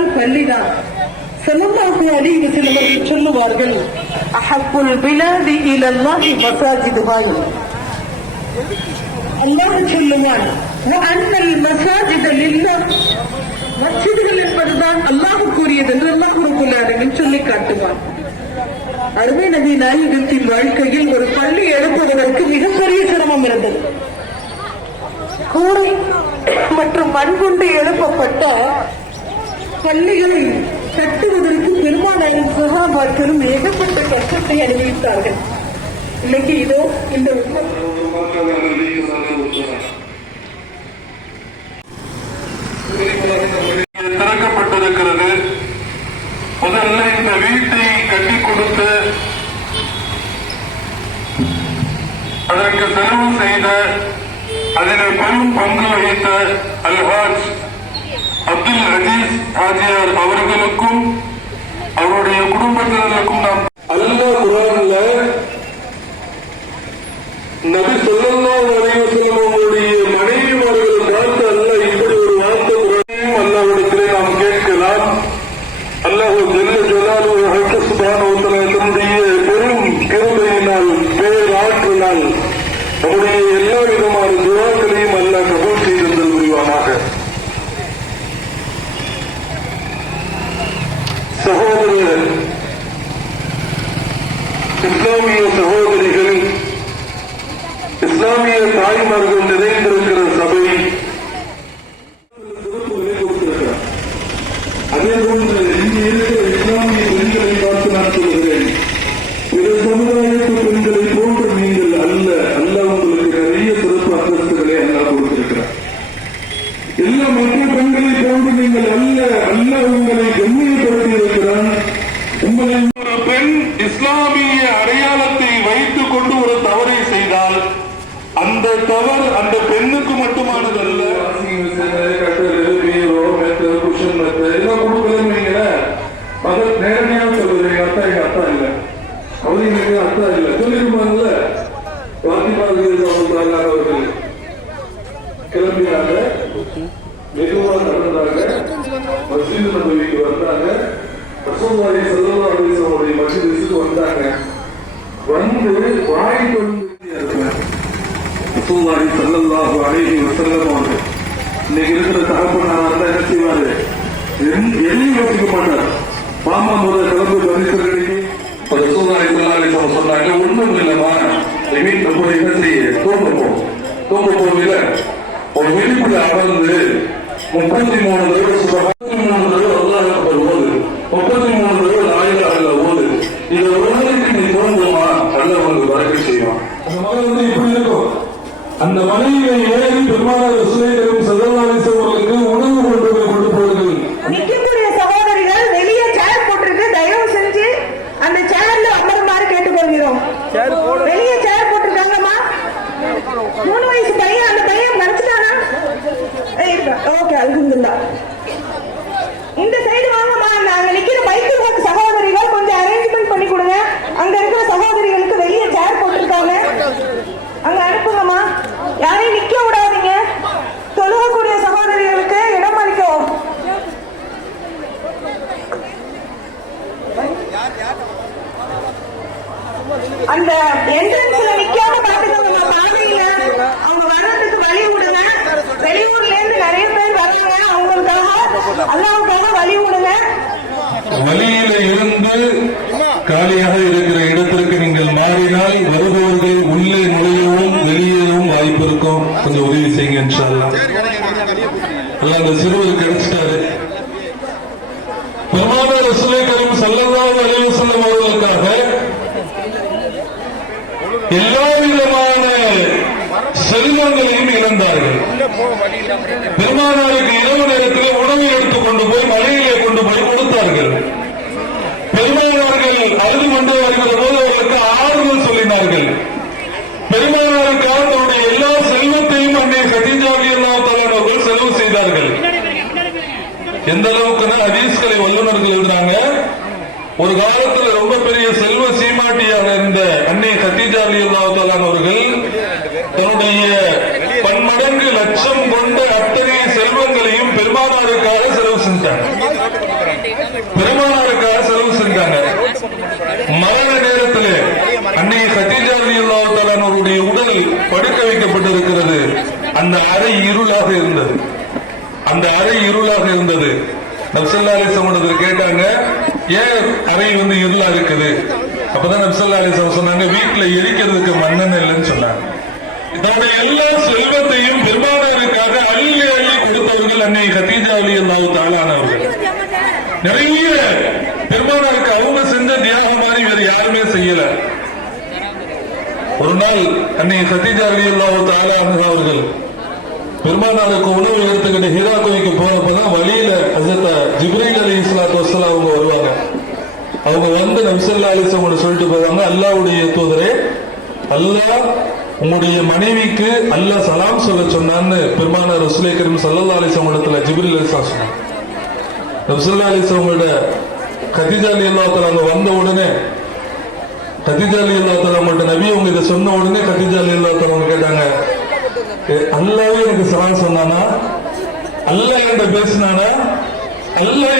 என்றால் பள்ளிதான். ஸல்லல்லாஹு அலைஹி வஸல்லம் சொல்லுவார்கள், அஹப்புல் பிலாதி இலல்லாஹி மஸாஜிதுஹா. அல்லாஹ் சொல்லுவான், வஅன்னல் மஸாஜித லில்லாஹ், மஸ்ஜிதுகள் என்பதுதான் அல்லாஹ் கூறியது என்று அல்லாஹ் ரப்பல் ஆலமீன் சொல்லி காட்டுவான். அருமை நபி நாயகத்தின் வாழ்க்கையில் ஒரு பள்ளி எழுப்புவதற்கு மிகப்பெரிய சிரமம் இருந்தது. கூரை மற்றும் மண் கொண்டு எழுப்பப்பட்ட பள்ளிகளை கட்டுவதற்கு பெருமானாரும் சஹாபாக்களும் ஏகப்பட்ட கஷ்டத்தை அனுபவித்தார்கள். இன்னைக்கு இதோ இந்த திறக்கப்பட்டிருக்கிறது. முதல்ல இந்த வீட்டை கட்டி கொடுத்து அதற்கு செலவு செய்த, அதில் பெரும் பங்கு வகித்த அல்ஹாஜ் அப்துல் அஜீஸ் ஹாஜியார் அவர்களுக்கும் அவருடைய குடும்பத்தினருக்கும் நாம் அல்லாஹ் குர்ஆன்ல நபி ஸல்லல்லாஹு அலைஹி வஸல்லம் அவருடைய மனைவிமார்கள் பார்த்து அல்லாஹ் இப்படி ஒரு வார்த்தை குர்ஆனில் அல்லாஹ்விடத்திலே நாம் கேட்கலாம். அல்லாஹ் ஜல்ல ஜலாலுஹு சுப்ஹானஹு வ தஆலா தன்னுடைய பெரும் கிருபையினால் பேராற்றலால் நம்முடைய எல்லா விதமான துஆக்களையும் அல்லாஹ் கபூல் செய்து புரிவானாக. சகோதரர் இஸ்லாமிய சகோதரிகள், இஸ்லாமிய தாய்மார்கள் நிறைந்திருக்கிற சபை சிறப்புகளை கொடுத்திருக்கிறார். அதே போன்று இங்கே இருக்கிற இஸ்லாமிய பெண்களை பார்த்து நான் சொல்கிறேன், பிற சமுதாயத்து பெண்களை போன்று நீங்கள் அல்ல. அல்லாஹ் உங்களுக்கு நிறைய சிறப்பு அந்தஸ்துகளை அல்லாஹ் கொடுத்திருக்கிறார். எல்லா மற்ற பெண்களை போன்று நீங்கள் அல்ல. அல்லாஹ் உங்களை கண்ணியப்படுத்தி இருக்கிறான். உங்களை ஒரு பெண் இஸ்லாமிய அடையாளத்தை வைத்துக் கொண்டு ஒரு தவறை செய்தால் அந்த தவறு அந்த பெண்ணுக்கு மட்டுமானதல்ல. நேரடியாக சொல்லுறேன், அத்தா எங்க அத்தா இல்ல, அவங்களுக்கு அத்தா இல்ல சொல்லிருப்பாங்கல்ல. அவர்கள் கிளம்பினாங்க, மெதுவாக நடந்தாங்க, மஸ்ஜித் நபவிக்கு வந்தாங்க, ரசூலுல்லாஹி ஸல்லல்லாஹு அலைஹி வஸல்லம் மஸ்ஜிதுக்கு வந்தாங்க. வந்து வாய் கொண்டு ரசூலுல்லாஹி ஸல்லல்லாஹு அலைஹி வஸல்லம் அவர்கள் இன்னைக்கு இருக்கிற தகப்பனாரா இருந்தா என்ன செய்வாரு? எதையும் யோசிக்க மாட்டார். மாமா முதல் கிளம்பு பரிசுகளுக்கு ரசூலுல்லாஹி ஸல்லல்லாஹு அலைஹி வஸல்லம் சொன்னாங்க, ஒண்ணும் இல்லமா, வீட்டுல போய் என்ன செய்ய, தூங்க போகல, ஒரு வீட்டுக்குள்ள அமர்ந்து 33 தடவை 33 தடவை அல்லாஹ் அக்பர் ஓது, 33 தடவை லா இலாஹ இல்லல்லாஹ் ஓது. இதை ஒரு நாளைக்கு நீ தோன்றுமா, அல்லாஹ் உங்களுக்கு பரக்கத் செய்வான். அந்த மகள் வந்து இப்படி இருக்கும். அந்த மலையில ஏறி பெருமானார் ரசூலுல்லாஹி ஸல்லல்லாஹு அலைஹி வஸல்லம் அவர்களுக்கு உணவு கொண்டு போவர்கள். நிற்கக்கூடிய சகோதரிகள் வெளியே சேர் போட்டிருக்கு, தயவு செஞ்சு அந்த சேர்ல அமருமாறு கேட்டுக்கொள்கிறோம். வெளியே சேர் போட்டிருக்காங்கம்மா. 3 வயசு பையன், அந்த பையன் மறைச்சிட்டானா? ஓகே, அல்ஹம்துலில்லாஹ். இந்த சைடு வாங்கம்மா. நாங்க நிக்கிற பைக்கு சகோதரிகள் கொஞ்சம் அரேஞ்ச்மெண்ட் பண்ணி கொடுங்க. அங்க இருக்கிற சகோதரிகளுக்கு வெளியே சேர் போட்டிருக்காங்க, அங்க அனுப்புங்கம்மா. யாரையும் நிக்க விடாதீங்க. தொழுகக்கூடிய சகோதரிகளுக்கு இடம் அளிக்கவும். அந்த என்ட்ரன்ஸ்ல நிக்காம பாத்துக்கோங்க. பாதையில அவங்க வர்றதுக்கு வழி விடுங்க. வெளியூர்ல இருந்து நிறைய பேர் வர்றாங்க, அவங்களுக்காக அல்லாஹ்வுக்காக வழி விடுங்க. வழியில இருந்து காலியாக இருக்கிற இடத்திற்கு நீங்கள் மாறினால் வருபவர்கள் உள்ளே நுழையவும் வெளியேவும் வாய்ப்பு இருக்கும். கொஞ்சம் உதவி செய்யுங்க இன்ஷா அல்லாஹ். அந்த சிறுவர் கிடைச்சிட்டாரு. பெருமானார் ரசூலுல்லாஹி கரீம் ஸல்லல்லாஹு அலைஹி வஸல்லம் அவர்களுக்காக எல்லா விதமான செல்வங்களையும் இழந்தார்கள். பெருமானாருக்கு இரவு நேரத்தில் உணவை எடுத்துக் கொண்டு போய் மலையிலே கொண்டு போய் கொடுத்தார்கள். பெருமானார்கள் அழுது கொண்டு வருகிற போது அவர்களுக்கு ஆறுதல் சொல்லினார்கள். பெருமானாருக்காக தன்னுடைய எல்லா செல்வத்தையும் அன்னை கதீஜா ரலியல்லாஹு தஆலா அவர்கள் செலவு செய்தார்கள். எந்த அளவுக்கு ஹதீஸ்களை வல்லுநர்கள் எழுதுறாங்க, ஒரு காலத்தில் ரொம்ப பெரிய செல்வ சீமாட்டியாக இருந்த அன்னை கதீஜா ரலியல்லாஹு தஆலா அவர்கள் தன்னுடைய பன்மடங்கு லட்சம் கொண்ட அத்தனை செல்வங்களையும் பெருமானாருக்காக செலவு செஞ்சாங்க. பெருமானாருக்காக செலவு செஞ்சாங்க. மரண நேரத்திலே அன்னை கதீஜா ரலியல்லாஹு தஆலா அவருடைய உடல் படுக்க வைக்கப்பட்டிருக்கிறது. அந்த அறை இருளாக இருந்தது. அந்த அறை இருளாக இருந்தது. நபி ஸல்லல்லாஹு அலைஹி வஸல்லம் கேட்டாங்க, ஏன் அறை இருளா இருக்குது? அப்பதான் நபி ஸல்லல்லாஹு அலைஹி வஸல்லம் சொன்னாங்க, வீட்டுல எரிக்கிறதுக்கு மண்ணெண்ணெய் இல்லைன்னு சொன்னாங்க. தன்னுடைய எல்லா செல்வத்தையும் பெருமானாருக்காக அள்ளி அள்ளி கொடுத்தவர்கள் அன்னை கதீஜா ரலியல்லாஹு தஆலா அவர்கள். நிறைய பெருமானாருக்கு அவங்க செஞ்ச தியாகம் மாதிரி வேற யாருமே செய்யல. ஒரு நாள் அன்னை கதீஜா ரலியல்லாஹு தஆலா அவர்கள் பெருமானாருக்கு உணவு எடுத்துக்கிட்டு ஹிரா கோயிலுக்கு போனப்பதான் வழியில ஹஜ்ரத் ஜிப்ரீல் அலைஹிஸ்ஸலாத்து வஸ்ஸலாம் அவங்க வருவாங்க. அவங்க வந்து நபி ஸல்லல்லாஹு அலைஹி வஸல்லம் சொல்லிட்டு போவாங்க, அல்லாஹ்வுடைய தூதரே, அல்லாஹ் உங்களுடைய மனைவிக்கு அல்லாஹ் சலாம் சொல்ல சொன்னான்னு பெருமானார் ரசூலுல்லாஹி கரீம் ஸல்லல்லாஹு அலைஹி வஸல்லம் இடத்துல ஜிப்ரீல் அலைஹிஸ்ஸலாம் சொன்னாங்க. நபி ஸல்லல்லாஹு அலைஹி வஸல்லம் கதீஜா ரலியல்லாஹு தஆலா வந்த உடனே கதீஜா ரலியல்லாஹு தஆலா நபி அவங்க இதை சொன்ன உடனே கதீஜா ரலியல்லாஹு தஆலா கேட்டாங்க, அல்லாஹ் எனக்கு சலாம் சொன்னானா? அல்லாஹ் என்கிட்ட பேசினானா? அல்லாஹ்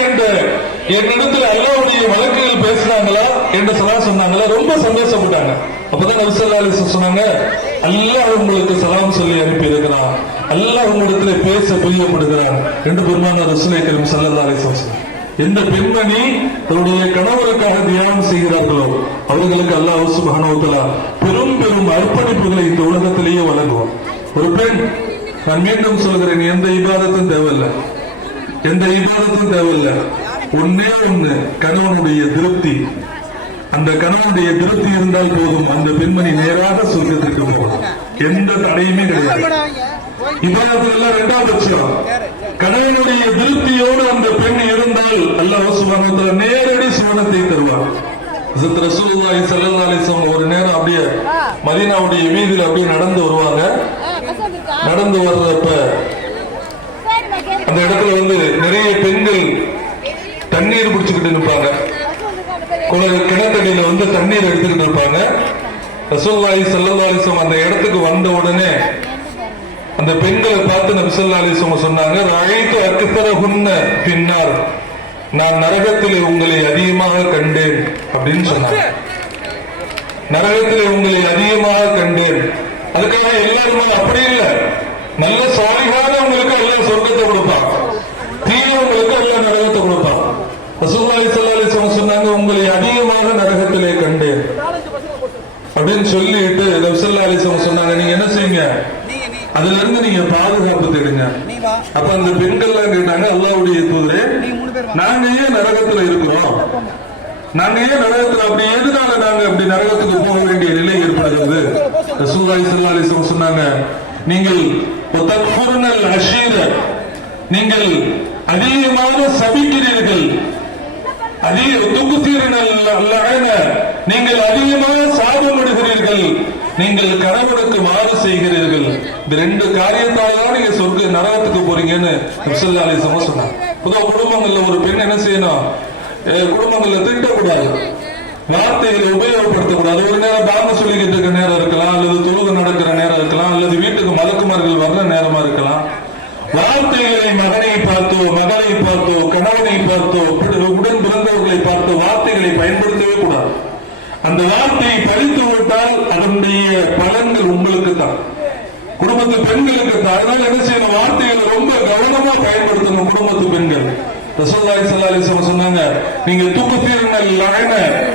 என்னிடத்துல அல்லாஹ்வுடைய வழக்குகள் பேசினாங்களா என்று சலாம் சொன்னாங்களா? ரொம்ப சந்தோஷப்பட்டாங்க. அப்பதான் நபி ஸல்லல்லாஹு அலைஹி வஸல்லம் சொன்னாங்க, அல்லாஹ் உங்களுக்கு சலாம் சொல்லி அனுப்பி இருக்கிறான், அல்லாஹ் உங்களிடத்துல பேச பிரியப்படுகிறான் என்று பெருமானார் ரசூலுல்லாஹி கரீம் ஸல்லல்லாஹு அலைஹி வஸல்லம். எந்த பெண்மணி தன்னுடைய கணவருக்காக தியானம் செய்கிறார்களோ அவர்களுக்கு அல்லாஹ் சுப்ஹானஹு வ தஆலா பெரும் பெரும் அர்ப்பணிப்புகளை இந்த உலகத்திலேயே வழங்குவார். ஒரு பெண், நான் மீண்டும் சொல்கிறேன், எந்த இபாதத்தும் தேவையில்லை, எந்த இபாதத்தும் தேவையில்லை. ஒன்னே ஒண்ணு, கணவனுடைய திருப்தி. அந்த கணவனுடைய திருப்தி இருந்தால் போதும், அந்த பெண்மணி நேராக சொர்க்கத்திற்கு போகும். எந்த தடையுமே கிடையாது. இபாதத்துல எல்லாம் இரண்டாவது பட்சம். கணவனுடைய திருப்தியோடு அந்த பெண் இருந்தால் அல்லாஹ் சுப்ஹானஹு வ தஆலா நேரடி சுவனத்தை தருவார். ஹஜ்ரத் ரசூலுல்லாஹி ஸல்லல்லாஹு அலைஹி வஸல்லம் ஒரு நேரம் அப்படியே மதீனாவுடைய வீதியில் அப்படியே நடந்து வருவாங்க. நடந்து வர்றப்ப அந்த இடத்துல வந்து நிறைய பெண்கள் தண்ணீர் குடிச்சுக்கிட்டு நிற்பாங்க. கிணத்தடியில வந்து தண்ணீர் எடுத்துக்கிட்டு இருப்பாங்க. ரசூலுல்லாஹி ஸல்லல்லாஹு அலைஹி வஸல்லம் அந்த இடத்துக்கு வந்த உடனே அந்த பெண்களை பார்த்து நபி ஸல்லல்லாஹு அலைஹி வஸல்லம் சொன்னாங்க, ரஅய்து அக்ஸரஹுன்ன ஃபின்னார், நான் நரகத்தில் உங்களை அதிகமாக கண்டேன் அப்படின்னு சொன்னாங்க. நரகத்தில் உங்களை அதிகமாக கண்டேன். அதுக்காக எல்லாருமே அப்படி இல்லை, நல்ல சாலிகான உங்களுக்கு எல்லாம் சொர்க்கத்தை கொடுப்பான், தீயவங்களுக்கு எல்லாம் நரகத்தை கொடுப்பான். ரசூலுல்லாஹி ஸல்லல்லாஹு அலைஹி வஸல்லம் சொன்னாங்க, உங்களை அதிகமாக நரகத்திலே கண்டேன் அப்படின்னு சொல்லிட்டு நபி ஸல்லல்லாஹு அலைஹி வஸல்லம் சொன்னாங்க, நீங்க என்ன செய்யுங்க, அதுல இருந்து நீங்க பாதுகாப்பு தேடுங்க. அப்ப அந்த பெண்கள் எல்லாம் கேட்டாங்க, அல்லாஹ்வுடைய தூதரே, நாங்க ஏன் நரகத்துல இருக்கிறோம்? நாங்க ஏன் நரகத்துல, அப்படி எதனால நாங்க அப்படி நரகத்துக்கு போக வேண்டிய நிலை ஏற்படுகிறது? ரசூலுல்லாஹி ஸல்லல்லாஹு அலைஹி வஸல்லம் சொன்னாங்க, நீங்கள் தக்ஃபுருனல் அஷீர, நீங்கள் அதிகமாக சபிக்கிறீர்கள், நீங்கள் அதிகமாக சாபமிடுகிறீர்கள், நீங்கள் கணவனுக்கு மாறு செய்கிறீர்கள். இந்த ரெண்டு காரியத்தால நீங்க சொர்க்க நரகத்துக்கு போறீங்கன்னு நபி ஸல்லல்லாஹு அலைஹி வஸல்லம் சொன்னாங்க. பொதுவா குடும்பங்கள்ல ஒரு பெண் என்ன செய்யணும், குடும்பங்கள்ல திட்டக்கூடாது, வார்த்தைகளை உபயோகப்படுத்தக்கூடாது. ஒரு நேரம் பாங்க சொல்லிக்கிட்டு இருக்க நேரம் இருக்கலாம், அல்லது தொழுகை நடக்கிற நேரம் இருக்கலாம், அல்லது வீட்டுக்கு மலக்குமார்கள் வர்ற நேரமா இருக்கலாம். வார்த்தைகளை மகனை பார்த்தோ, மகளை பார்த்தோ, கணவனை பார்த்தோ, உடன் பிறந்தவர்களை பார்த்தோ வார்த்தைகளை பயன்படுத்தவே கூடாது. அந்த வார்த்தையை பறித்து விட்டால் அதனுடைய பலன்கள் உங்களுக்கு தான், குடும்பத்து பெண்களுக்கு தான். அதனால என்ன செய்யணும், வார்த்தைகளை ரொம்ப கவனமா பயன்படுத்தணும் குடும்பத்து பெண்கள். ரசூலுல்லாஹி ஸல்லல்லாஹு அலைஹி வஸல்லம் சொன்னாங்க, நீங்க துக்ஃபிருனல் லஅன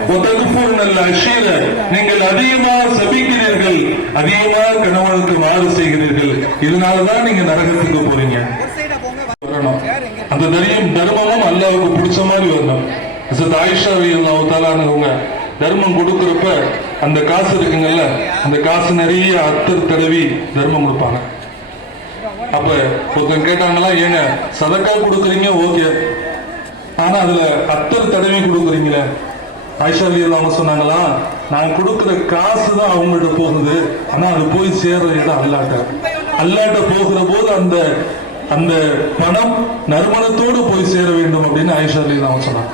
வ தக்ஃபுருனல் அஷீர, நீங்கள் அதிகமாக சபிக்கிறீர்கள், அதிகமாக கணவனுக்கு மாறு செய்கிறீர்கள், இதனாலதான் நீங்க நரகத்துக்கு போறீங்க. அந்த தர்மமும் அல்லாஹ்வுக்கு பிடிச்ச மாதிரி வரணும். ஹஜ்ரத் ஆயிஷா ரலியல்லாஹு தஆலா அவங்க தர்மம் கொடுக்கறப்ப அந்த காசு இருக்குங்கல்ல, அந்த காசு நிறைய அத்தர் தடவி தர்மம் கொடுப்பாங்க. அப்ப ஒருத்தன் கேட்டாங்களா, ஏங்க சதக்கா கொடுக்குறீங்க ஓகே, ஆனா அதுல அத்தர் தடவி கொடுக்குறீங்களே? ஆயிஷா ரலியல்லாஹு சொன்னாங்களா, நான் கொடுக்கிற காசு தான் அவங்கள்ட்ட போகுது, ஆனா அது போய் சேர்ற இடம் அல்லாட்ட போகிற போது அந்த அந்த பணம் நறுமணத்தோடு போய் சேர வேண்டும் அப்படின்னு ஆயிஷா ரலியல்லாஹு சொன்னாங்க.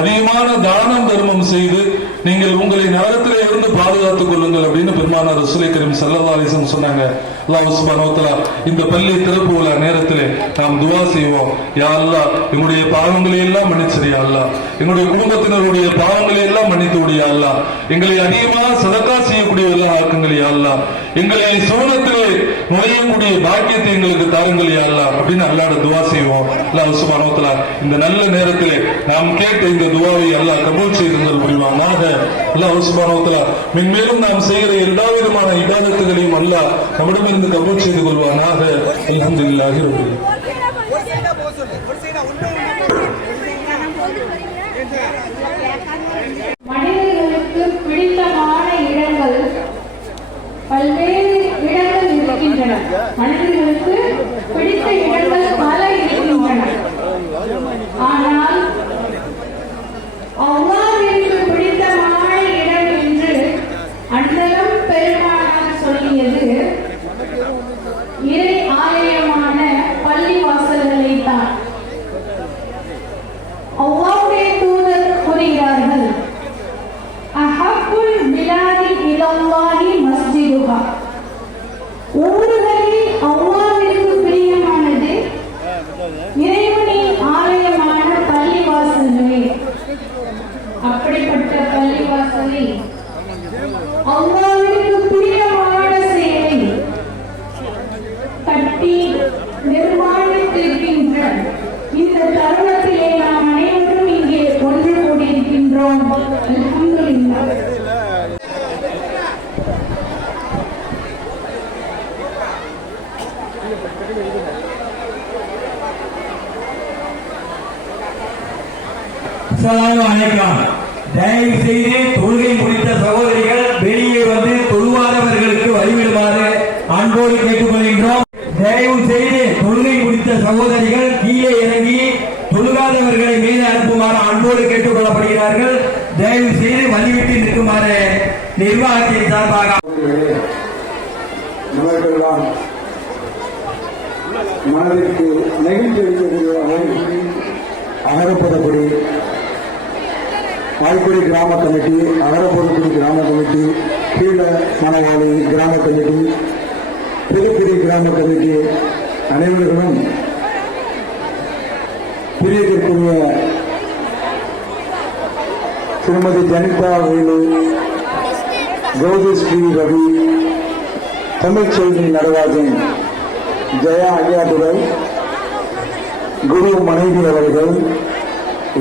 அதிகமான தானம் தர்மம் செய்து நீங்கள் உங்களை நரகத்திலே இருந்து பாதுகாத்துக் கொள்ளுங்கள் அப்படின்னு பெருமானார் ரசூலுல்லாஹி கரீம் ஸல்லல்லாஹு அலைஹி வஸல்லம் சொன்னாங்க. அல்லாஹ் சுப்ஹானஹு வ தஆலா இந்த பள்ளி திறப்பு விழா நேரத்திலே நாம் துஆ செய்வோம். யா அல்லாஹ் எங்களுடைய பாவங்களை எல்லாம் மன்னிச்சிரு யா அல்லாஹ், எங்களுடைய குடும்பத்தினருடைய பாவங்களை எல்லாம் மன்னித்து விடு யா அல்லாஹ், எங்களை அதிகமாக சதக்கா செய்யக்கூடியவர்களாக ஆக்குங்கள் யா அல்லாஹ், எங்களை சுவனத்திலே நுழையக்கூடிய பாக்கியத்தை எங்களுக்கு தாருங்கள் யா அல்லாஹ் அப்படின்னு அல்லாஹ்ட துஆ செய்வோம். அல்லாஹ் சுப்ஹானஹு வ தஆலா இந்த நல்ல நேரத்திலே நாம் கேட்ட இந்த துஆவை அல்லாஹ் கபூல் செய்திருந்தல் புரிவானாக. அல்லாஹ் சுப்ஹானஹு வ தஆலா மென்மேலும் நாம் செய்கிற எல்லா விதமான இபாதத்துகளையும் அல்லாஹ் நம்மிடமிருந்து கபூல் செய்து கொள்வானாக. அல்ஹம்துலில்லாஹி ரப்பில் மனிதர்களுக்கு பிடித்தமான இடங்கள் பல்வேறு இடங்கள் இருக்கின்றன. மனிதர்களுக்கு பிடித்த இடங்கள் பல இருக்கின்றன. ஆனால் அல்லாஹ்விற்கு பிடித்தமான இடம் என்று அண்ணலம் பெருமானார் சொல்லியது இறை ஆலயமான பள்ளி வாசல்களை தான். அல்லாஹ்வுடைய தூதர் கூறுகிறார்கள், அஹப்புல் பிலாதி இலல்லாஹி மஸ்ஜிதுஹா, ஊர்களில் அல்லாஹ்விற்கு பிரியமானது இறைவனின் ஆலயமான பள்ளிவாசல்களே. அப்படிப்பட்ட பள்ளிவாசலில் அல்லாஹ்விற்கு பிரியமான செயலை கட்டி நிர்மாணித்திருக்கின்ற இந்த தருணத்திலே நாம் அனைவரும் இங்கே ஒன்று கூடியிருக்கின்றோம். அல்ஹம்துலில்லாஹ். அஸ்ஸலாமு அலைக்கும். தயவு செய்து தொழுகை முடித்த சகோதரிகள் வெளியே வந்து தொழுவாதவர்களுக்கு வழிவிடுமாறு அன்போடு கேட்டுக்கொள்கின்றோம். தயவு செய்து தொழுகை முடித்த சகோதரிகள் கீழே இறங்கி தொழுகாதவர்களை மேலே அனுப்புமாறு அன்போடு கேட்டுக் கொள்ளப்படுகிறார்கள். தயவு செய்து வழிவிட்டு நிற்குமாறு நிர்வாகத்தின் சார்பாக நமக்கெல்லாம் மனதிற்கு நெகிழ்ச்சி அளிக்கக்கூடிய அகரப்படப்படி ஆய்க்குடி கிராம கமிட்டி, அகரப்படக்குடி கிராம கமிட்டி, கீழ மணவாளி கிராம கமிட்டி, திருப்பதி கிராம கமிட்டி அனைவர்களும் பிரியத்திற்குரிய திருமதி ஜனிதா வேலு, ஜோதிஸ்ரீ ரவி, தமிழ்ச்செல்வி நடராஜன், ஜெயா ஐயாதுரை, குரு மனைவி அவர்கள்,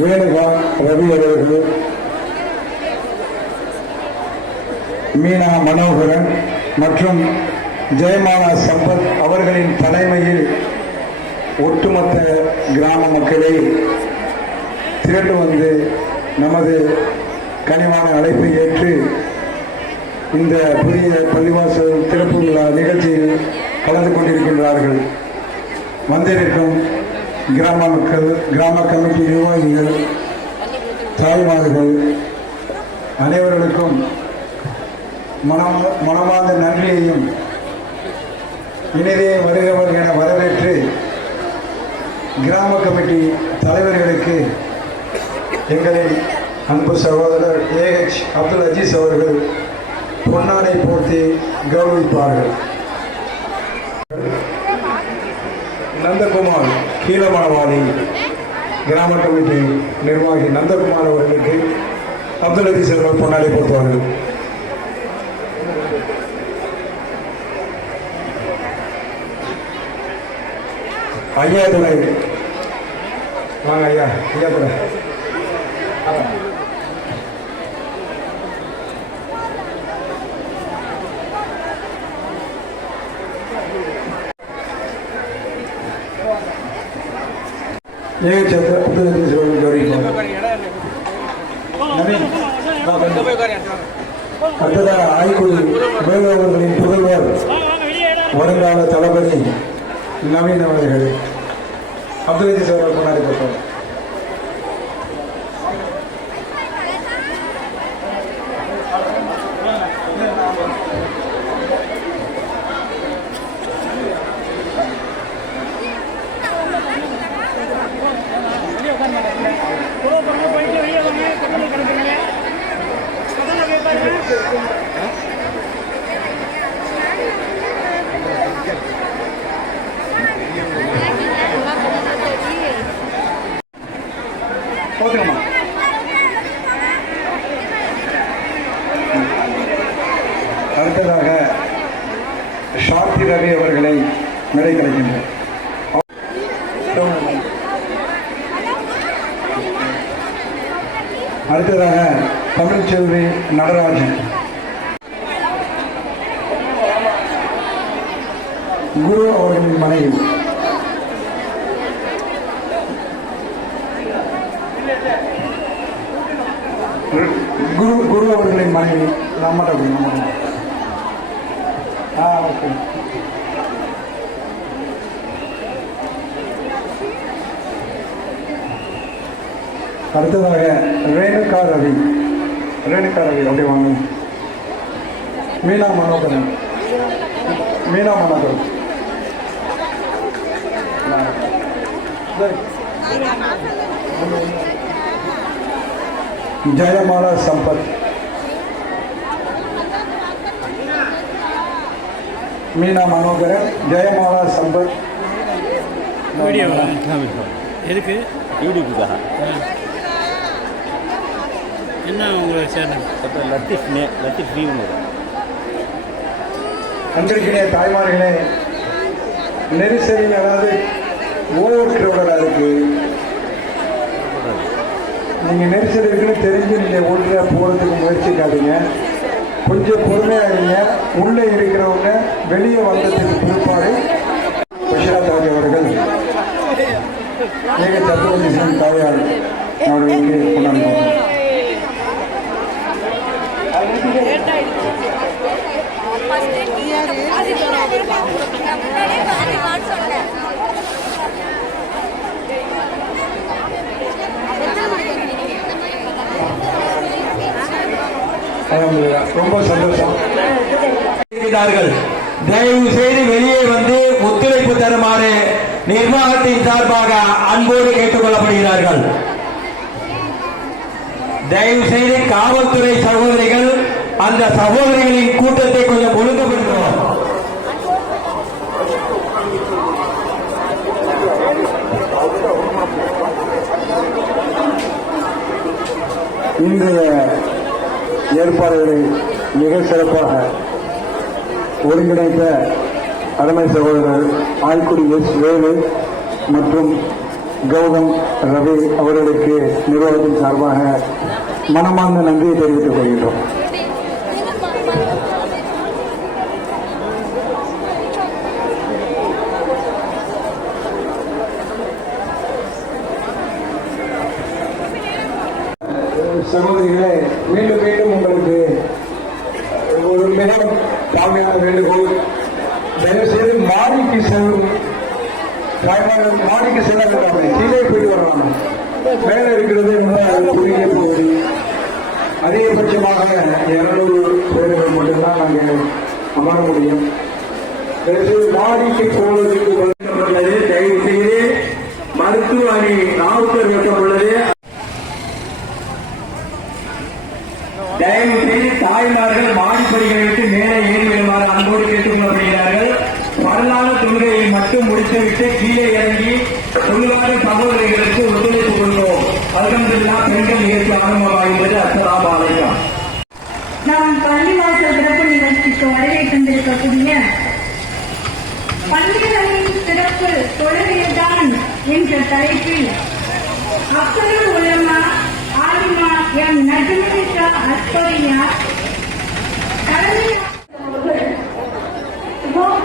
வேணுகா ரவி அவர்கள், மீனா மனோகரன் மற்றும் ஜெயமாலா சம்பத் அவர்களின் தலைமையில் ஒட்டுமொத்த கிராம மக்களை திரண்டு வந்து நமது கனிவான அழைப்பை ஏற்று இந்த புதிய பள்ளிவாசல் திறப்பு விழா நிகழ்ச்சியில் கலந்து கொண்டிருக்கின்றார்கள். வந்திருக்கும் கிராம மக்கள், கிராம கமிட்டி நிர்வாகிகள், தாய்மார்கள் அனைவர்களுக்கும் மனமார்ந்த நன்றியையும் இனிதே வருகிறவர் என வரவேற்று கிராம கமிட்டி தலைவர்களுக்கு எங்களின் அன்பு சகோதரர் ஏஹெச் அப்துல் அஜீஸ் அவர்கள் பொன்னாடை போர்த்தி கௌரவிப்பார்கள். நந்தகுமார் கீழமணவாடி கிராம கமிட்டி நிர்வாகி நந்தகுமார் அவர்களுக்கு அப்துல் அஜீஸ் அவர்கள் பொன்னாடை போர்த்துவார்கள். ஐயாதுரை வாங்க ஐயா, ஐயாதுரை அடுத்ததாக ஆய்க்குடி வேலு அவர்களின் புதல்வர் வருங்கால தளபதி நவீன் அவர்கள் அப்துல் அஜீஸ் அவர்கள் கொண்டாடி போட்டார். ஆர்த்தி ரவி அவர்களை மேடை கலைக்கின்றனர். அடுத்ததாக தமிழ்ச்செல்வி நடராஜன், குரு அவர்களின் மனைவி. குரு அவர்களின் மனைவி நம்மட்ட. ஓகே. அடுத்ததாக ரேணுகா ரவி அப்படி வாங்க. மீனா மனோகரன் ஜெயமாலா சம்பத், மீனா மனோகரன், ஜெயமாலா சம்பத். எதுக்கு யூடியூப்புக்காக என்ன உங்களை சேனல் லத்தீஃப் அன்றைக்கிலே தாய்மார்களே, நெரிசலி அதாவது ஓவர் கிரௌடடாக இருக்கு. நீங்க நெரிசல் இருக்குன்னு தெரிஞ்சு நீங்க ஒன்றியா போறதுக்கு முயற்சிக்காதீங்க. கொஞ்சம் பொறுமையாகிறீங்க. உள்ளே இருக்கிறவங்க வெளியே வந்ததுக்கு பிற்பாடு பஷிரா தாவி அவர்கள் ஏக சத்ரவர்த்தி தாயார் அவர்களுக்கு கொண்டாடுவாங்க. ரொம்ப சந்தோஷம். தயவு செய்து வெளியே வந்து ஒத்துழைப்பு தருமாறு நிர்வாகத்தின் சார்பாக அன்போடு கேட்டுக் கொள்ளப்படுகிறார்கள். தயவு செய்து காவல்துறை சகோதரிகள் அந்த சகோதரிகளின் கூட்டத்தை கொஞ்சம் ஒழுங்குபடுத்துவோம். இன்றைய ஏற்பாடுகளை மிக சிறப்பாக ஒருங்கிணைத்த அருமை சகோதரர் ஆய்க்குடி எஸ் வேலு மற்றும் கௌதம் ரவி அவர்களுக்கு நிர்வாகத்தின் சார்பாக மனமார்ந்த நன்றியை தெரிவித்துக் கொள்கின்றோம். சகோதரிகளே, மீண்டும் மீண்டும் உங்களுக்கு ஒரு மிக தாழ்மையான வேண்டுகோள். தயவுசெய்து மாடிக்கு செல்லும் மாடிக்கு செல்ல கீழே போய் வரலாம். மேலே இருக்கிறது குறுகிய பகுதி. அதிகபட்சமாக 200 பேர்கள் மட்டும்தான் நாங்கள் அமர முடியும். தயவுசெய்து மாடிக்கு போவதற்கு உள்ளது. தயவு செய்து மருத்துவ அணி நாவுக்கர் வைக்கப்பட்டுள்ளது. தயவு செய்து தாய்மார்கள் மாடிப்படிகளை விட்டு மேலே ஏறி விடுமாறு அன்போடு கேட்டுக் கொள்ளப்படுகிறார்கள். வரலாறு தொழுகையை மட்டும் முடித்துவிட்டு கீழே இறங்கி தொழிலாளர் சகோதரிகளுக்கு ஒத்துழைப்பு கொள்வோம். அல்ஹம்துலில்லாஹ், பெண்கள் நிகழ்ச்சி ஆரம்பமாகின்றது. அஸ்ஸலாமு அலைக்கும். நாம் பள்ளிவாசல் சிறப்பு நிகழ்ச்சிக்கு வருகை தந்திருக்கக்கூடிய பள்ளிகளின் சிறப்பு தொழுகைதான் என்ற தலைப்பில் அப்துல் உலமா ஆலிமா எம் நஜ்மிஷா அஸ்பரியா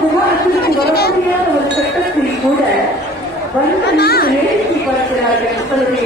விவாதத்திற்கு வரக்கூடிய ஒரு சட்டத்தில் கூட வந்து நேரிட்டு பார்க்கிறார்கள் என்பதை